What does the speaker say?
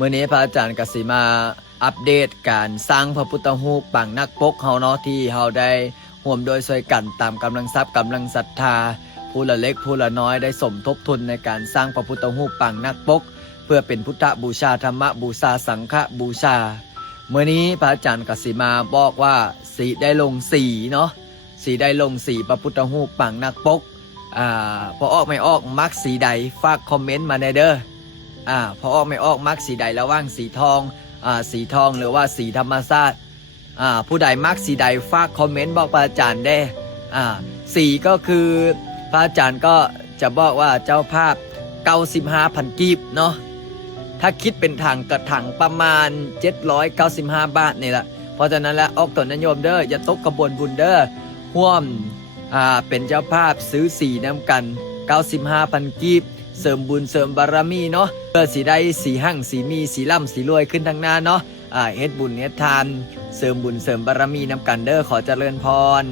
มื้อนี้พระอาจารย์กสิมาอัปเดตการสร้างพระพุทธรูปปางนักปกเฮาเนาะที่เฮาได้ร่วมโดยช่วยกันตามกำลังทรัพย์กำลังศรัทธาผู้ละเล็กผู้ละน้อยได้สมทบทุนในการสร้างพระพุทธรูปปางนักปกเพื่อเป็นพุทธบูชาธรรมบูชาสังฆบูชามื้อนี้พระอาจารย์กสิมาบอกว่าสีได้ลงสีเนาะสีได้ลงสีพระพุทธรูปปางนักปกพอออกไม่ออกมักสีใดฝากคอมเมนต์มาในเด้อพอออกไม่ออกมักสีใดระหว่างสีทองสีทองหรือว่าสีธรรมชาติผู้ใดมักสีใดฝากคอมเมนต์บอกพระอาจารย์ได้สีก็คือพระอาจารย์ก็จะบอกว่าเจ้าภาพ 95,000 กีบเนาะถ้าคิดเป็นถังกระถังประมาณ795 บาทนี่แหละเพราะฉะนั้นแล้วออกตนนิยมเด้ออย่าตกกระบวนบุญเด้อร่วมเป็นเจ้าภาพซื้อสีน้ำกัน 95,000 กีบเสริมบุญเสริมบารมีเนาะเพื่อสีได้สีหั่งสีมีสีล่ำสีรวยขึ้นทางหน้าเนาะเฮ็ดบุญเฮ็ดทานเสริมบุญเสริมบารมีน้ำกันเด้อขอเจริญพร